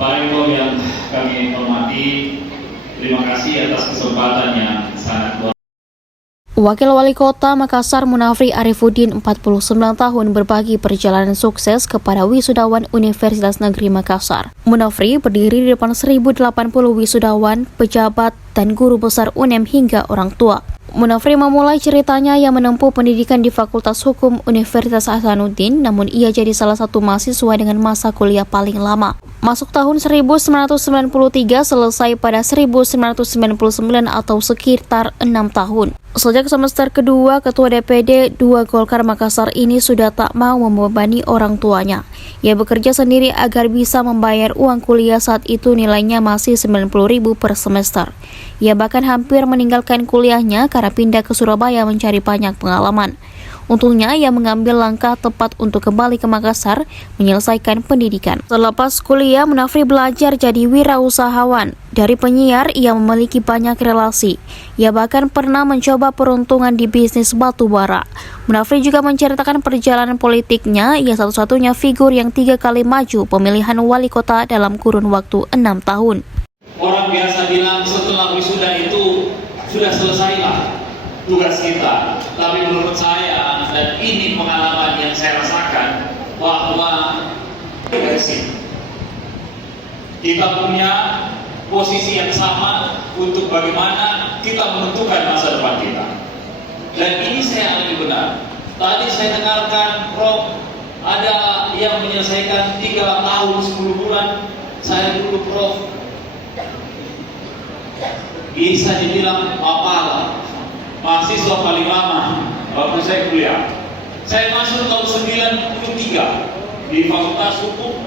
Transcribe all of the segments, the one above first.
Pak Rektor yang kami hormati, terima kasih atas kesempatan yang sangat luar biasa. Wakil Wali Kota Makassar Munafri Arifuddin 49 tahun berbagi perjalanan sukses kepada wisudawan Universitas Negeri Makassar. Munafri berdiri di depan 1080 wisudawan, pejabat, dan guru besar UNEM hingga orang tua. Munafri memulai ceritanya yang menempuh pendidikan di Fakultas Hukum Universitas Hasanuddin, namun ia jadi salah satu mahasiswa dengan masa kuliah paling lama. Masuk tahun 1993, selesai pada 1999 atau sekitar 6 tahun. Sejak semester kedua, Ketua DPD 2 Golkar Makassar ini sudah tak mau membebani orang tuanya. Ia bekerja sendiri agar bisa membayar uang kuliah saat itu nilainya masih 90.000 per semester. Ia bahkan hampir meninggalkan kuliahnya karena pindah ke Surabaya mencari banyak pengalaman. Untungnya, ia mengambil langkah tepat untuk kembali ke Makassar menyelesaikan pendidikan. Selepas kuliah, Munafri belajar jadi wirausahawan. Dari penyiar, ia memiliki banyak relasi. Ia bahkan pernah mencoba peruntungan di bisnis batu bara. Munafri juga menceritakan perjalanan politiknya. Ia satu-satunya figur yang 3 kali maju pemilihan wali kota dalam kurun waktu 6 tahun. Orang biasa bilang setelah wisuda itu sudah selesailah tugas kita. Tapi menurut saya, dan ini pengalaman yang saya rasakan, bahwa kita punya posisi yang sama untuk bagaimana kita menentukan masa depan kita. Dan ini saya alami benar. Tadi saya dengarkan Prof, ada yang menyelesaikan 3 tahun 10 bulan. Saya dulu Prof, bisa dibilang apalah, mahasiswa paling lama waktu saya kuliah. Saya masuk tahun 93 di Fakultas Hukum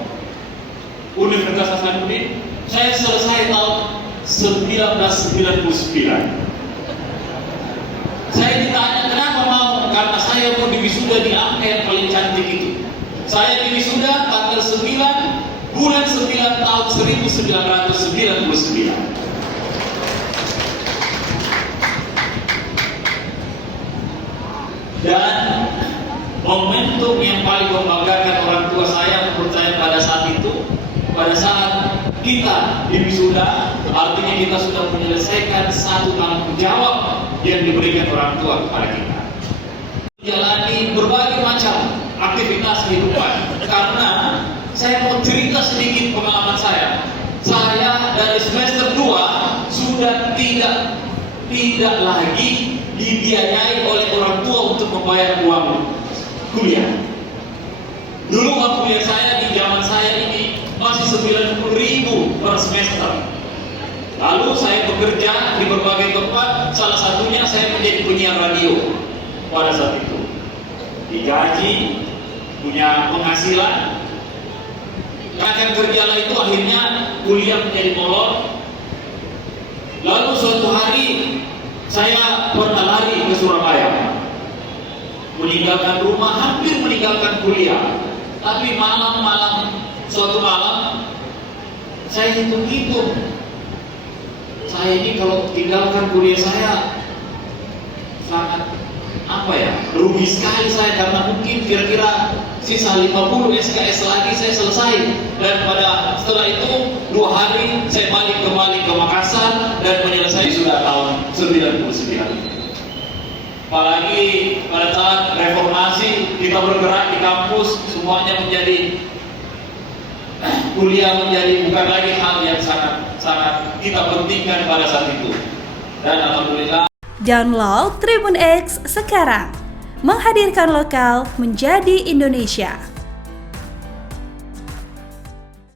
Universitas Hasanuddin. Saya selesai tahun 1999. Saya ditanya kenapa mau, karena saya mau diwisuda di angka yang paling cantik itu. Saya diwisuda tanggal 9 bulan 9 tahun 1999. Dan momentum yang paling membanggakan orang tua saya menurut saya pada saat itu, pada saat kita diwisuda, artinya kita sudah menyelesaikan satu tanggung jawab yang diberikan orang tua kepada kita. Jalani berbagai macam aktivitas kehidupan. Karena saya mau cerita sedikit pengalaman saya. Saya dari semester 2 sudah tidak lagi dibiayai oleh orang tua untuk membayar uang kuliah. Dulu uang kuliah saya di zaman saya ini masih 90.000 per semester. Lalu saya bekerja di berbagai tempat, salah satunya saya menjadi penyiar radio pada saat itu. Digaji, punya penghasilan. Karena kerja itu akhirnya kuliah menjadi molor. Lalu suatu hari saya pernah lari ke Surabaya, meninggalkan rumah, hampir meninggalkan kuliah. Tapi suatu malam, saya hitung-hitung, saya ini kalau tinggalkan kuliah saya sangat rugi sekali saya, karena mungkin kira-kira sisa 50 SKS lagi saya selesai. Dan setelah itu 2 hari saya balik kembali ke Makassar dan menyelesaikan sudah tahun 99. Apalagi pada saat reformasi kita bergerak di kampus, semuanya menjadi kuliah menjadi bukan lagi hal yang sangat kita pentingkan pada saat itu. Dan alhamdulillah. Download Tribun X sekarang, menghadirkan lokal menjadi Indonesia.